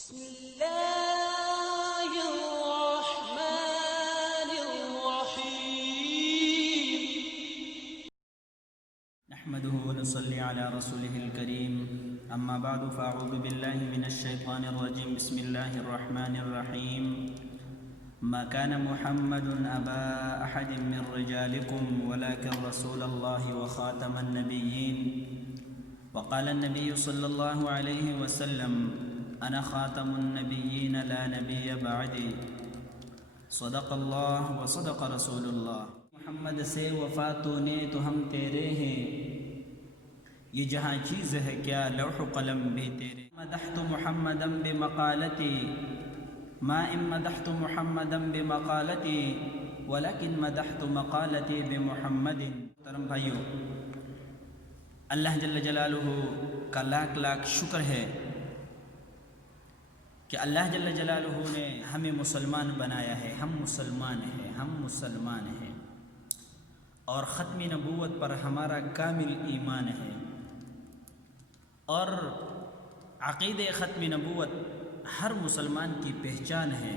بسم الله الرحمن الرحيم. نحمده ونصلي على رسوله الكريم. أما بعد فأعوذ بالله من الشيطان الرجيم. بسم الله الرحمن الرحيم. ما كان محمد أبا أحد من رجالكم ولكن رسول الله وخاتم النبيين. وقال النبي صلى الله عليه وسلم أنا خاتم النبيين لا نبي بعدي. صدق الله وصدق رسول الله. محمد سے وفا تو نے تو ہم تیرے ہیں، یہ جہاں چیز ہے کیا لوح و قلم بھی تیرے. مدحت محمدا بمقالتی ما ان مدحت محمدا بمقالتی ولكن مدحت مقالتی بمحمد. محترم بھائیو، اللہ جل جلالہ کا لاکھ لاکھ شکر ہے کہ اللہ جل جلالہ نے ہمیں مسلمان بنایا ہے. ہم مسلمان ہیں اور ختم نبوت پر ہمارا کامل ایمان ہے، اور عقید ختم نبوت ہر مسلمان کی پہچان ہے.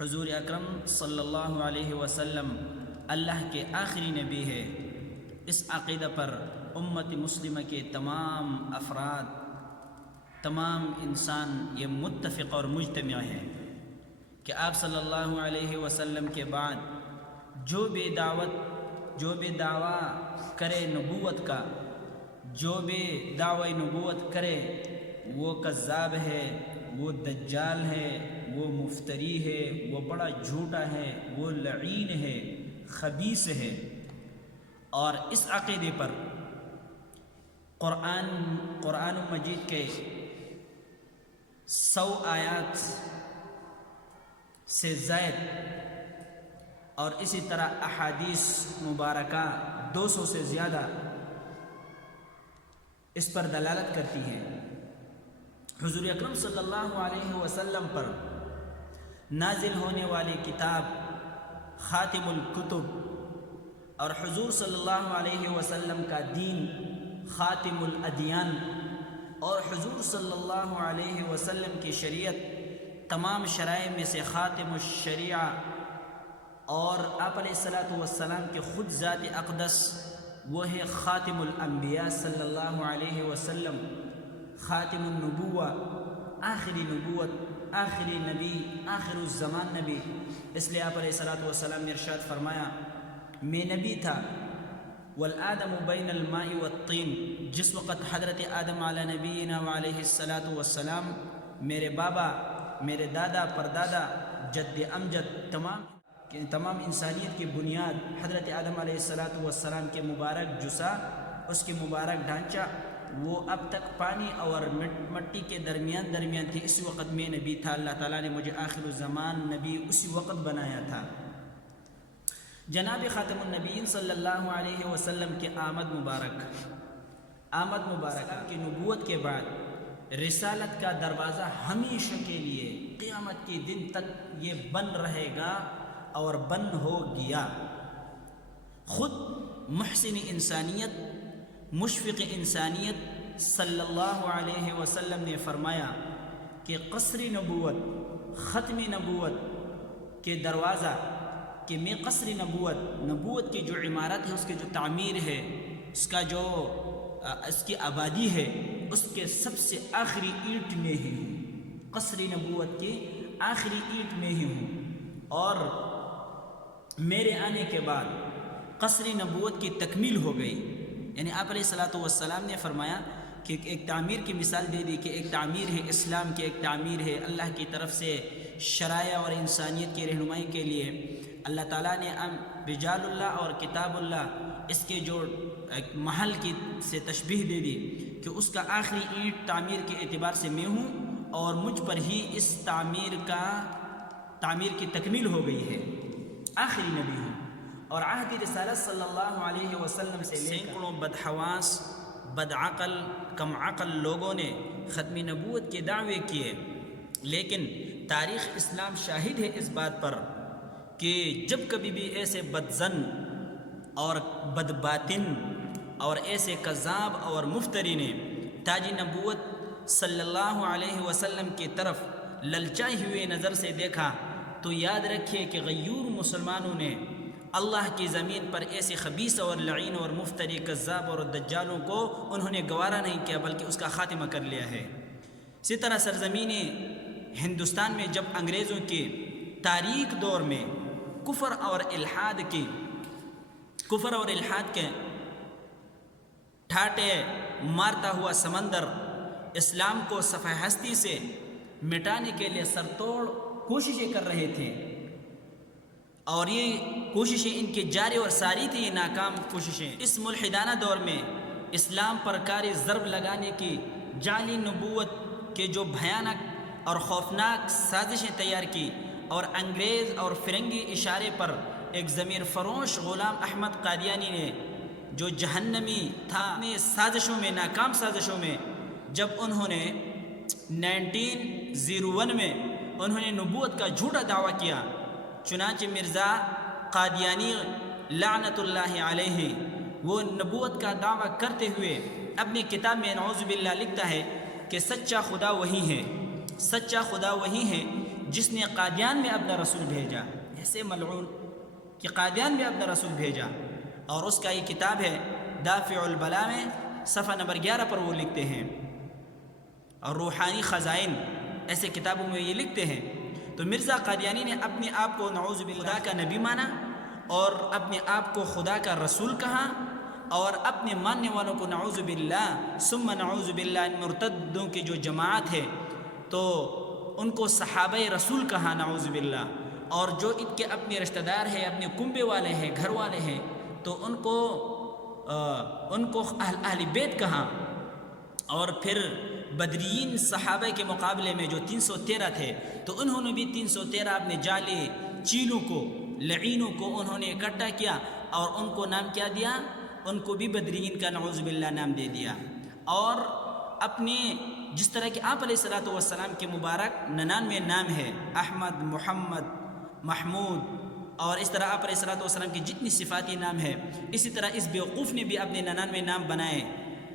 حضور اکرم صلی اللہ علیہ وسلم اللہ کے آخری نبی ہے. اس عقیدہ پر امت مسلمہ کے تمام افراد، تمام انسان یہ متفق اور مجتمع ہے کہ آپ صلی اللہ علیہ وسلم کے بعد جو بھی دعویٰ کرے نبوت کا، جو بھی دعوی نبوت کرے وہ کذاب ہے، وہ دجال ہے، وہ مفتری ہے، وہ بڑا جھوٹا ہے، وہ لعین ہے، خبیث ہے. اور اس عقیدے پر قرآن مجید کے 100 آیات سے زائد اور اسی طرح احادیث مبارکہ 200 سے زیادہ اس پر دلالت کرتی ہیں. حضور اکرم صلی اللہ علیہ وسلم پر نازل ہونے والی کتاب خاتم الکتب اور حضور صلی اللہ علیہ وسلم کا دین خاتم الادیان، اور حضور صلی اللہ علیہ وسلم کی شریعت تمام شرائع میں سے خاتم الشریعہ، اور آپ علیہ الصلاۃ والسلام کے خود ذات اقدس وہ ہے خاتم الانبیاء صلی اللہ علیہ وسلم، خاتم النبوہ، آخری نبوت، آخری نبی، آخر الزمان نبی. اس لیے آپ علیہ الصلاۃ والسلام نے ارشاد فرمایا میں نبی تھا والآدم بین الماء والطین. جس وقت حضرت آدم علی نبینا وعلیہ الصلاۃ والسلام، میرے بابا، میرے دادا، پردادا، جد امجد، تمام انسانیت کی بنیاد حضرت آدم علیہ الصلاۃ والسلام کے مبارک جسا، اس کے مبارک ڈھانچہ، وہ اب تک پانی اور مٹی کے درمیان تھی. اسی وقت میں نبی تھا. اللہ تعالیٰ نے مجھے آخر الزمان نبی اسی وقت بنایا تھا. جناب خاتم النبیین صلی اللہ علیہ وسلم کی آمد مبارک کی نبوت کے بعد رسالت کا دروازہ ہمیشہ کے لیے قیامت کے دن تک یہ بند رہے گا اور بند ہو گیا. خود محسن انسانیت، مشفق انسانیت صلی اللہ علیہ وسلم نے فرمایا کہ قصر نبوت، ختم نبوت کے دروازہ، کہ میں قصر نبوت کی جو عمارت ہے، اس کی جو تعمیر ہے، اس کی آبادی ہے، اس کے سب سے آخری اینٹ میں ہی ہوں. قصر نبوت کی آخری اینٹ میں ہی ہوں. اور میرے آنے کے بعد قصر نبوت کی تکمیل ہو گئی. یعنی آپ علیہ الصلاۃ والسلام نے فرمایا کہ ایک تعمیر کی مثال دے دی کہ ایک تعمیر ہے اسلام کی، ایک تعمیر ہے اللہ کی طرف سے شرائع اور انسانیت کی رہنمائی کے لیے. اللہ تعالیٰ نے رجال اللہ اور کتاب اللہ اس کے جو ایک محل کی سے تشبیہ دے دی کہ اس کا آخری اینٹ تعمیر کے اعتبار سے میں ہوں، اور مجھ پر ہی اس تعمیر کی تکمیل ہو گئی ہے. آخری نبی ہوں. اور عہد رسالت صلی اللہ علیہ وسلم سے سینکڑوں بدحواس، بدعقل، کم عقل لوگوں نے ختم نبوت کے دعوے کیے، لیکن تاریخ اسلام شاہد ہے اس بات پر کہ جب کبھی بھی ایسے بدظن اور بدباطن اور ایسے کذاب اور مفتری نے تاج نبوت صلی اللہ علیہ وسلم کی طرف للچائے ہوئے نظر سے دیکھا تو یاد رکھیے کہ غیور مسلمانوں نے اللہ کی زمین پر ایسے خبیث اور لعین اور مفتری کذاب اور دجالوں کو انہوں نے گوارا نہیں کیا بلکہ اس کا خاتمہ کر لیا ہے۔ اسی طرح سرزمین ہندوستان میں جب انگریزوں کے تاریک دور میں کفر اور الحاد کے ٹھاٹے مارتا ہوا سمندر اسلام کو صفحہ ہستی سے مٹانے کے لیے سر توڑ کوششیں کر رہے تھے، اور یہ کوششیں ان کی جاری اور ساری تھی، یہ ناکام کوششیں۔ اس ملحدانہ دور میں اسلام پر کاری ضرب لگانے کی جعلی نبوت کے جو بھیانک اور خوفناک سازشیں تیار کی، اور انگریز اور فرنگی اشارے پر ایک ضمیر فروش غلام احمد قادیانی نے جو جہنمی تھا ناکام سازشوں میں جب انہوں نے 1901 میں انہوں نے نبوت کا جھوٹا دعویٰ کیا، چنانچہ مرزا قادیانی لعنت اللہ علیہ وہ نبوت کا دعویٰ کرتے ہوئے اپنی کتاب میں نعوذ باللہ لکھتا ہے کہ سچا خدا وہی ہے جس نے قادیان میں اپنا رسول بھیجا، ایسے ملعون کہ قادیان میں اپنا رسول بھیجا۔ اور اس کا یہ کتاب ہے دافع البلا میں صفحہ نمبر 11 پر وہ لکھتے ہیں، اور روحانی خزائن ایسے کتابوں میں یہ لکھتے ہیں۔ تو مرزا قادیانی نے اپنے آپ کو نعوذ باللہ خدا کا نبی مانا، اور اپنے آپ کو خدا کا رسول کہا، اور اپنے ماننے والوں کو نعوذ باللہ ثم نعوذ باللہ مرتدوں کی جو جماعت ہے تو ان کو صحابہ رسول کہا نعوذ باللہ، اور جو ان کے اپنے رشتہ دار ہیں، اپنے کنبے والے ہیں، گھر والے ہیں، تو ان کو اہل بیت کہا۔ اور پھر بدرین صحابہ کے مقابلے میں جو 313 تھے تو انہوں نے بھی 313 اپنے جعلی چیلوں کو، لعینوں کو انہوں نے اکٹھا کیا، اور ان کو نام کیا دیا؟ ان کو بھی بدرین کا نعوذ باللہ نام دے دیا۔ اور اپنے جس طرح کہ آپ علیہ الصلوۃ والسلام کے مبارک 99 نام ہے، احمد، محمد، محمود، اور اس طرح آپ علیہ الصلوۃ والسلام کے جتنی صفاتی نام ہے، اسی طرح اس بیوقوف نے بھی اپنے 99 نام بنائے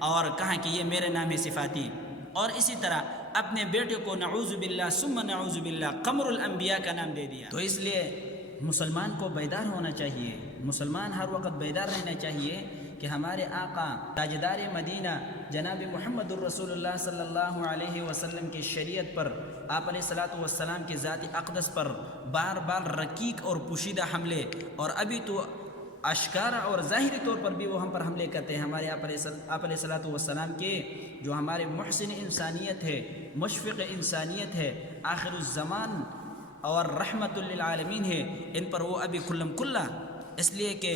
اور کہا کہ یہ میرے نام ہے صفاتی، اور اسی طرح اپنے بیٹے کو نعوذ باللہ ثم نعوذ باللہ قمر الانبیاء کا نام دے دیا۔ تو اس لیے مسلمان کو بیدار ہونا چاہیے، مسلمان ہر وقت بیدار رہنا چاہیے کہ ہمارے آقا تاجدار مدینہ جناب محمد الرسول اللہ صلی اللہ علیہ وسلم کی شریعت پر، آپ علیہ الصلوۃ والسلام کی ذات اقدس پر بار بار رقیق اور پوشیدہ حملے، اور ابھی تو اشکارا اور ظاہری طور پر بھی وہ ہم پر حملے کرتے ہیں۔ ہمارے آپ علیہ الصلوۃ والسلام کے جو ہمارے محسن انسانیت ہے، مشفق انسانیت ہے، آخر الزمان اور رحمت للعالمین ہے، ان پر وہ ابھی کلم کلا، اس لیے کہ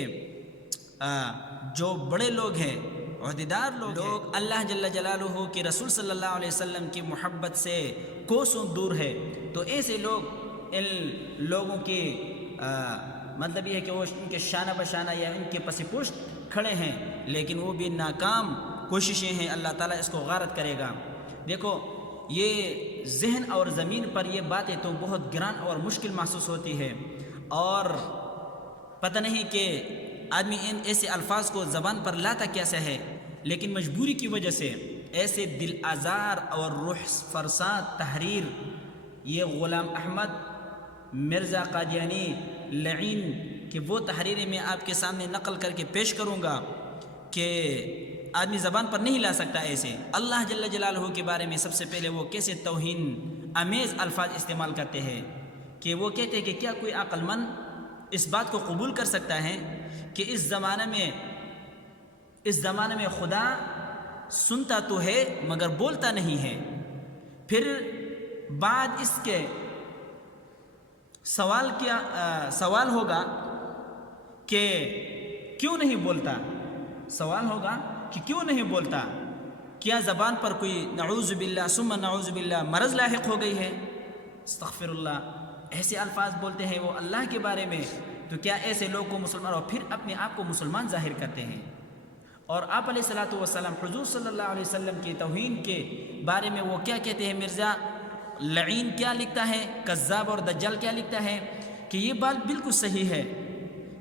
جو بڑے لوگ ہیں، عہدیدار لوگ اللہ جل جلالہ کے رسول صلی اللہ علیہ وسلم کی محبت سے کوسوں دور ہے، تو ایسے لوگ ان لوگوں کی مطلب یہ ہے کہ وہ ان کے شانہ بشانہ یا ان کے پس پشت کھڑے ہیں، لیکن وہ بھی ناکام کوششیں ہیں، اللہ تعالیٰ اس کو غارت کرے گا۔ دیکھو یہ ذہن اور زمین پر یہ باتیں تو بہت گران اور مشکل محسوس ہوتی ہے، اور پتہ نہیں کہ آدمی ان ایسے الفاظ کو زبان پر لاتا کیسے ہے، لیکن مجبوری کی وجہ سے ایسے دل آزار اور روح فرساد تحریر یہ غلام احمد مرزا قادیانی لعین کہ وہ تحریریں میں آپ کے سامنے نقل کر کے پیش کروں گا کہ آدمی زبان پر نہیں لا سکتا ایسے۔ اللہ جل جلالہ کے بارے میں سب سے پہلے وہ کیسے توہین امیز الفاظ استعمال کرتے ہیں کہ وہ کہتے ہیں کہ کیا کوئی عقل مند اس بات کو قبول کر سکتا ہے کہ اس زمانے میں خدا سنتا تو ہے مگر بولتا نہیں ہے، پھر بعد اس کے سوال ہوگا کہ کیوں نہیں بولتا، سوال ہوگا کہ کیوں نہیں بولتا، کیا زبان پر کوئی نعوذ باللہ ثم نعوذ باللہ مرض لاحق ہو گئی ہے؟ استغفر اللہ، ایسے الفاظ بولتے ہیں وہ اللہ کے بارے میں، تو کیا ایسے لوگ کو مسلمان، اور پھر اپنے آپ کو مسلمان ظاہر کرتے ہیں۔ اور آپ علیہ الصلوۃ والسلام حضور صلی اللہ علیہ وسلم کی توہین کے بارے میں وہ کیا کہتے ہیں؟ مرزا لعین کیا لکھتا ہے، کذاب اور دجال کیا لکھتا ہے کہ یہ بات بالکل صحیح ہے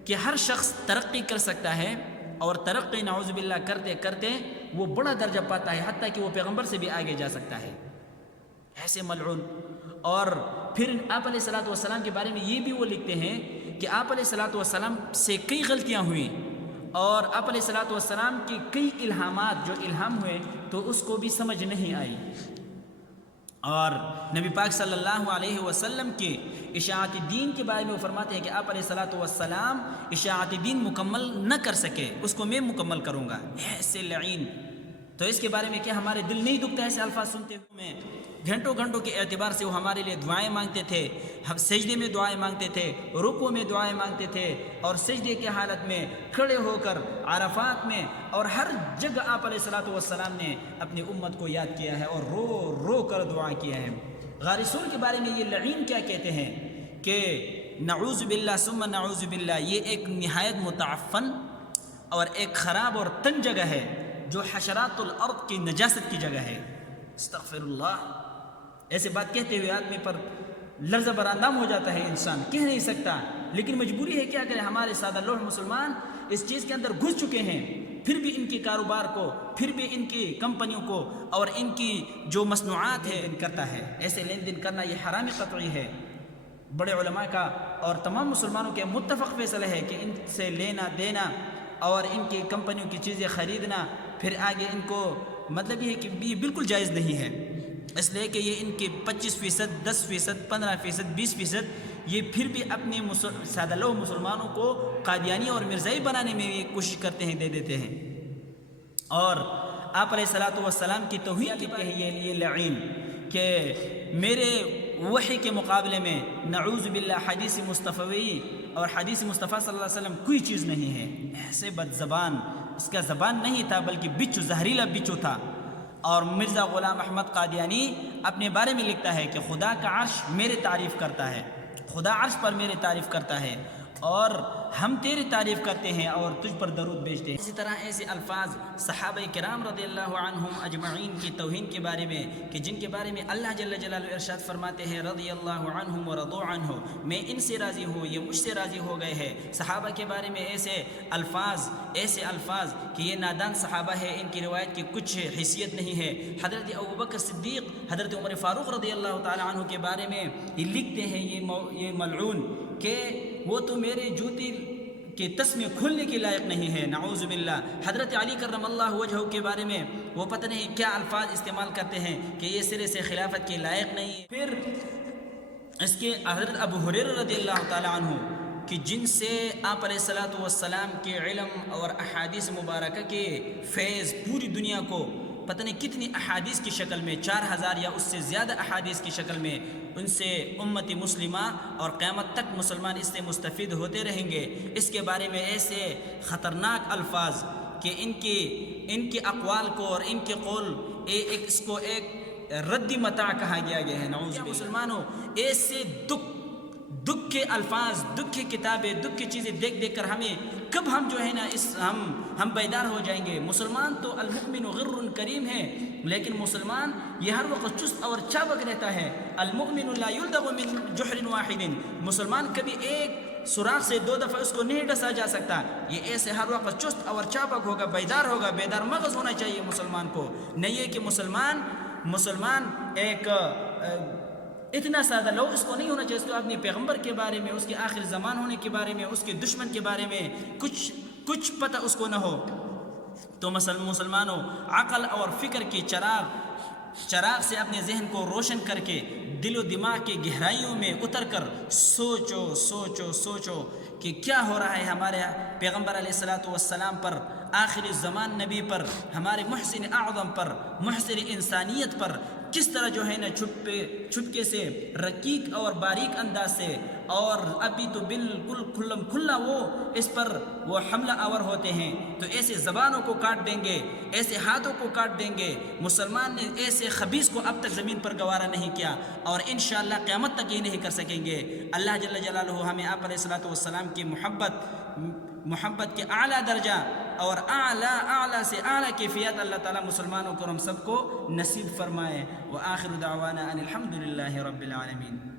کہ ہر شخص ترقی کر سکتا ہے، اور ترقی نعوذ باللہ کرتے کرتے وہ بڑا درجہ پاتا ہے، حتیٰ کہ وہ پیغمبر سے بھی آگے جا سکتا ہے، ایسے ملعون۔ اور پھر آپ علیہ الصلوۃ والسلام کے بارے میں یہ بھی وہ لکھتے ہیں کہ آپ علیہ الصلوۃ والسلام سے کئی غلطیاں ہوئیں، اور آپ علیہ الصلوۃ والسلام کی کئی الہامات جو الہام ہوئے تو اس کو بھی سمجھ نہیں آئی۔ اور نبی پاک صلی اللہ علیہ وسلم کے اشاعت دین کے بارے میں وہ فرماتے ہیں کہ آپ علیہ الصلوۃ والسلام اشاعت دین مکمل نہ کر سکے، اس کو میں مکمل کروں گا، ایسے لعین۔ تو اس کے بارے میں کیا ہمارے دل نہیں دکھتا ایسے الفاظ سنتے ہوئے؟ گھنٹوں گھنٹوں کے اعتبار سے وہ ہمارے لیے دعائیں مانگتے تھے، ہم سجدے میں دعائیں مانگتے تھے، رکوع میں دعائیں مانگتے تھے، اور سجدے کی حالت میں کھڑے ہو کر عرفات میں اور ہر جگہ آپ علیہ الصلوۃ والسلام نے اپنی امت کو یاد کیا ہے اور رو رو کر دعا کیا ہے۔ غار ثور کے بارے میں یہ لعین کیا کہتے ہیں کہ نعوذ باللہ ثم نعوذ باللہ، یہ ایک نہایت متعفن اور ایک خراب اور تنگ جگہ ہے جو حشرات الارض کی نجاست کی جگہ ہے۔ استغفر اللہ، ایسے بات کہتے ہوئے آدمی پر لرزہ براندام ہو جاتا ہے، انسان کہہ نہیں سکتا، لیکن مجبوری ہے، کیا کرے، ہمارے سادہ لوح مسلمان اس چیز کے اندر گھس چکے ہیں، پھر بھی ان کے کاروبار کو، پھر بھی ان کی کمپنیوں کو اور ان کی جو مصنوعات ہے کرتا ہے۔ ایسے لین دین کرنا یہ حرام قطعی ہے۔ بڑے علماء کا اور تمام مسلمانوں کے متفق فیصلہ ہے کہ ان سے لینا دینا اور ان کی کمپنیوں کی چیزیں خریدنا، پھر آگے ان کو مطلب یہ ہے کہ یہ بالکل جائز نہیں ہے، اس لیے کہ یہ ان کے 25%، 10%، 15%، 20% یہ پھر بھی اپنے سادہ لوح مسلمانوں کو قادیانی اور مرزائی بنانے میں یہ کوشش کرتے ہیں، دے دیتے ہیں۔ اور آپ علیہ الصلوۃ والسلام کی توہین کی ہے یہ لعین کہ میرے وحی کے مقابلے میں نعوذ باللہ حدیث مصطفی اور حدیث مصطفیٰ صلی اللہ علیہ وسلم کوئی چیز نہیں ہے۔ ایسے بد زبان، اس کا زبان نہیں تھا بلکہ بچو، زہریلا بچو تھا۔ اور مرزا غلام احمد قادیانی اپنے بارے میں لکھتا ہے کہ خدا کا عرش میرے تعریف کرتا ہے، خدا عرش پر میرے تعریف کرتا ہے، اور ہم تیری تعریف کرتے ہیں اور تجھ پر درود بھیجتے ہیں۔ اسی طرح ایسے الفاظ صحابہ کرام رضی اللہ عنہم اجمعین کی توہین کے بارے میں کہ جن کے بارے میں اللہ جل جلالہ ارشاد فرماتے ہیں رضی اللہ عنہم ورضوا عنہ، میں ان سے راضی ہوں، یہ مجھ سے راضی ہو گئے ہیں۔ صحابہ کے بارے میں ایسے الفاظ کہ یہ نادان صحابہ ہے، ان کی روایت کی کچھ حیثیت نہیں ہے۔ حضرت ابوبکر صدیق، حضرت عمر فاروق رضی اللہ تعالی عنہ کے بارے میں یہ لکھتے ہیں یہ ملعون کہ وہ تو میرے جوتی کے تسمے کھلنے کے لائق نہیں ہے، نعوذ باللہ۔ حضرت علی کرم اللہ وجہہ کے بارے میں وہ پتہ نہیں کیا الفاظ استعمال کرتے ہیں کہ یہ سرے سے خلافت کے لائق نہیں ہے۔ پھر اس کے حضرت ابو ہریرہ رضی اللہ تعالی عنہ کہ جن سے آپ علیہ الصلوۃ والسلام کے علم اور احادیث مبارکہ کے فیض پوری دنیا کو پتہ نہیں کتنی احادیث کی شکل میں، 4000 یا اس سے زیادہ احادیث کی شکل میں ان سے امت مسلمہ اور قیامت تک مسلمان اس سے مستفید ہوتے رہیں گے۔ اس کے بارے میں ایسے خطرناک الفاظ کہ ان کے اقوال کو اور ان کے قول اس کو ایک ردی متاع کہا گیا ہے، نعوذ باللہ۔ مسلمانوں ایسے دکھ کے الفاظ، دکھ کی کتابیں، دکھ کی چیزیں دیکھ کر کب ہم جو ہے نا ہم بیدار ہو جائیں گے؟ مسلمان تو المؤمن غر کریم ہے، لیکن مسلمان یہ ہر وقت چست اور چابک رہتا ہے۔ المؤمن لا یلدغ من جحر واحد، مسلمان کبھی ایک سوراخ سے 2 دفعہ اس کو نہیں ڈسا جا سکتا۔ یہ ایسے ہر وقت چست اور چابک ہوگا، بیدار ہوگا، بیدار مغز ہونا چاہیے مسلمان کو۔ نہیں ہے کہ مسلمان ایک اتنا سادہ لوگ اس کو نہیں ہونا چاہیے، اس کو اپنے پیغمبر کے بارے میں، اس کے آخر زمان ہونے کے بارے میں، اس کے دشمن کے بارے میں کچھ پتہ اس کو نہ ہو۔ تو مسلمانوں عقل اور فکر کی چراغ سے اپنے ذہن کو روشن کر کے دل و دماغ کی گہرائیوں میں اتر کر سوچو کہ کیا ہو رہا ہے ہمارے پیغمبر علیہ الصلوۃ والسلام پر، آخری زمان نبی پر، ہمارے محسن اعظم پر، محسن انسانیت پر کس طرح جو ہے نا چھپکے سے، رقیق اور باریک انداز سے، اور ابھی تو بالکل کھلم کھلا وہ اس پر وہ حملہ آور ہوتے ہیں۔ تو ایسے زبانوں کو کاٹ دیں گے، ایسے ہاتھوں کو کاٹ دیں گے۔ مسلمان نے ایسے خبیث کو اب تک زمین پر گوارا نہیں کیا، اور انشاءاللہ قیامت تک یہ نہیں کر سکیں گے۔ اللہ جل جلالہ ہمیں آپ علیہ الصلوۃ والسلام کی محبت کے اعلیٰ درجہ اور اعلیٰ سے اعلیٰ کیفیت اللہ تعالیٰ مسلمانوں کو ہم سب کو نصیب فرمائے۔ وآخر دعوانا ان الحمد للہ رب العالمین۔